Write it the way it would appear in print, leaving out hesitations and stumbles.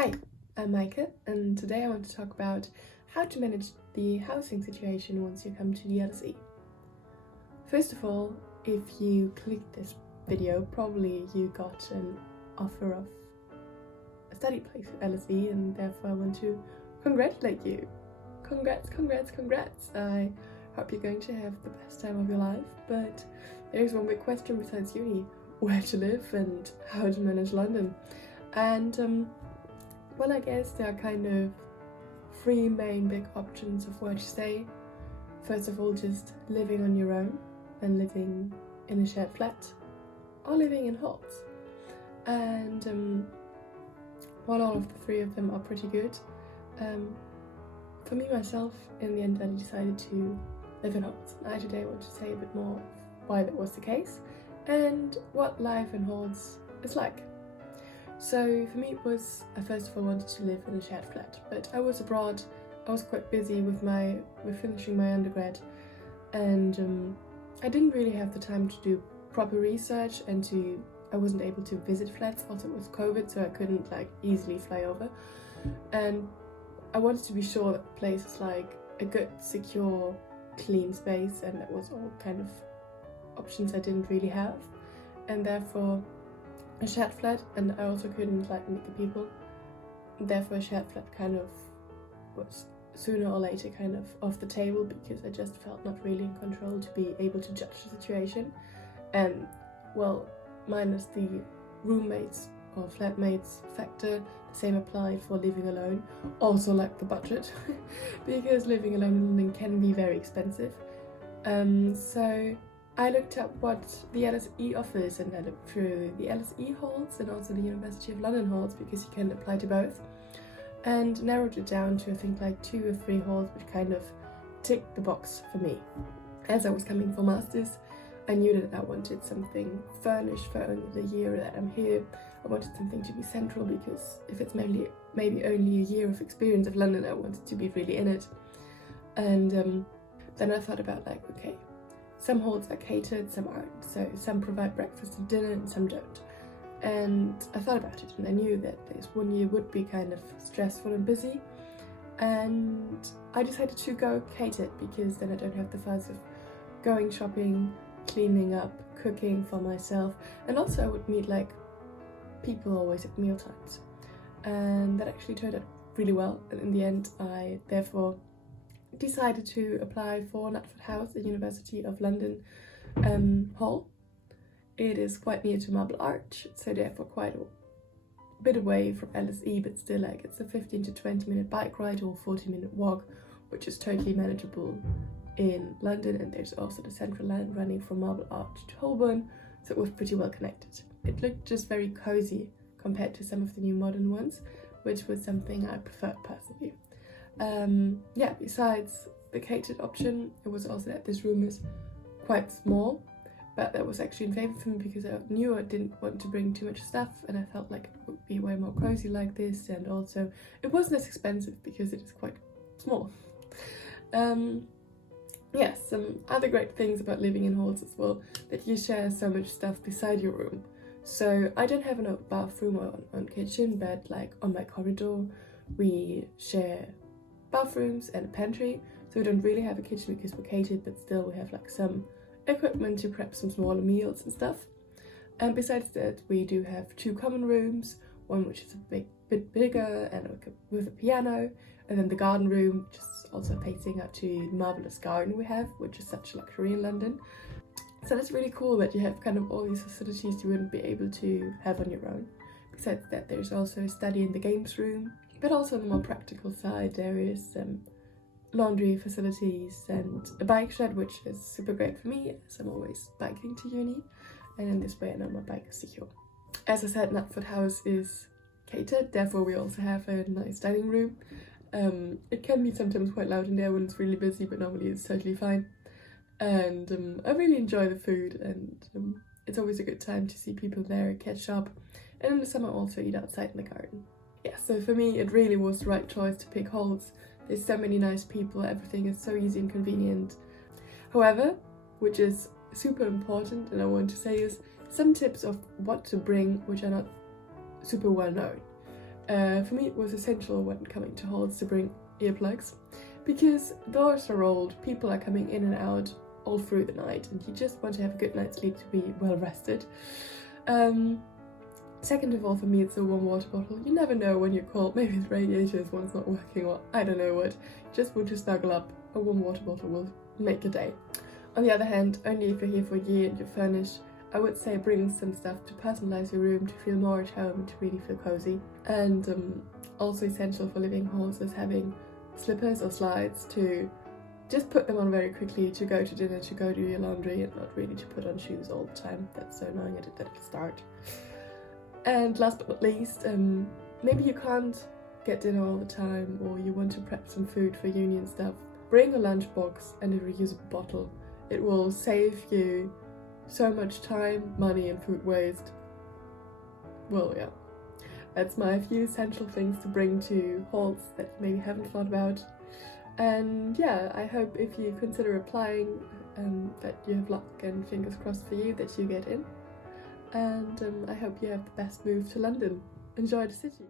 Hi, I'm Meike, and today I want to talk about how to manage the housing situation once you come to the LSE. First of all, if you clicked this video, probably you got an offer of a study place at LSE, and therefore I want to congratulate you. Congrats. I hope you're going to have the best time of your life, but there's one big question besides uni: where to live and how to manage London. And well, I guess there are kind of three main big options of where to stay. First of all, just living on your own and living in a shared flat, or living in halls. And while all of the three of them are pretty good, for me myself, in the end I decided to live in halls. I today want to say a bit more of why that was the case and what life in halls is like. So for me it was, I first of all wanted to live in a shared flat, but I was abroad, I was quite busy with finishing my undergrad, and I didn't really have the time to do proper research, and I wasn't able to visit flats. Also it was COVID, so I couldn't easily fly over, and I wanted to be sure that the place is a good, secure, clean space, and that was all kind of options I didn't really have, and therefore a shared flat. And I also couldn't meet the people, therefore a shared flat kind of was sooner or later kind of off the table, because I just felt not really in control to be able to judge the situation. And well, minus the roommates or flatmates factor, the same applied for living alone. Also the budget, because living alone in London can be very expensive. So I looked up what the LSE offers, and I looked through the LSE halls and also the University of London halls, because you can apply to both, and narrowed it down to I think 2 or 3 halls which kind of ticked the box for me. As I was coming for masters, I knew that I wanted something furnished for only the year that I'm here. I wanted something to be central, because if it's maybe only a year of experience of London, I wanted to be really in it. And then I thought about okay, some halls are catered, some aren't. So some provide breakfast and dinner and some don't. And I thought about it, and I knew that this one year would be kind of stressful and busy. And I decided to go catered, because then I don't have the fuss of going shopping, cleaning up, cooking for myself. And also I would meet people always at meal times. And that actually turned out really well. And in the end, I therefore decided to apply for Nutford House, the University of London hall. It is quite near to Marble Arch, so therefore quite a bit away from LSE, but still it's a 15 to 20 minute bike ride or 40-minute walk, which is totally manageable in London. And there's also the central line running from Marble Arch to Holborn, so it was pretty well connected. It looked just very cozy compared to some of the new modern ones, which was something I preferred personally. Besides the catered option, it was also that this room is quite small, but that was actually in favour for me, because I knew I didn't want to bring too much stuff, and I felt it would be way more cozy like this, and also it wasn't as expensive because it is quite small. Some other great things about living in halls as well, that you share so much stuff beside your room. So I don't have a bathroom or on kitchen, but on my corridor we share bathrooms and a pantry, so we don't really have a kitchen because we're catered, but still we have some equipment to prep some smaller meals and stuff. And besides that, we do have 2 common rooms, one which is a bit bigger and with a piano, and then the garden room, which is also facing out to the marvellous garden we have, which is such a luxury in London. So that's really cool that you have kind of all these facilities you wouldn't be able to have on your own. Besides that, there's also a study in the games room, but also on the more practical side there is laundry facilities and a bike shed, which is super great for me as I'm always biking to uni, and in this way I know my bike is secure. As I said, Nutford House is catered, therefore we also have a nice dining room. It can be sometimes quite loud in there when it's really busy, but normally it's totally fine. And I really enjoy the food, and it's always a good time to see people there, catch up, and in the summer also eat outside in the garden. Yeah, so for me it really was the right choice to pick halls. There's so many nice people, everything is so easy and convenient. However, which is super important and I want to say, is some tips of what to bring which are not super well known. For me it was essential when coming to halls to bring earplugs, because doors are old, people are coming in and out all through the night, and you just want to have a good night's sleep to be well rested. Second of all, for me it's a warm water bottle. You never know when you're cold, maybe the radiator is one's not working, or I don't know what. Just want to snuggle up, a warm water bottle will make your day. On the other hand, only if you're here for a year and you're furnished, I would say bring some stuff to personalise your room, to feel more at home and to really feel cosy. And also essential for living halls is having slippers or slides to just put them on very quickly, to go to dinner, to go do your laundry, and not really to put on shoes all the time. That's so annoying, I did that at the start. And last but not least, maybe you can't get dinner all the time, or you want to prep some food for uni and stuff. Bring a lunchbox and a reusable bottle. It will save you so much time, money and food waste. Well, yeah. That's my few essential things to bring to halls that you maybe haven't thought about. And yeah, I hope if you consider applying that you have luck, and fingers crossed for you that you get in. And I hope you have the best move to London. Enjoy the city.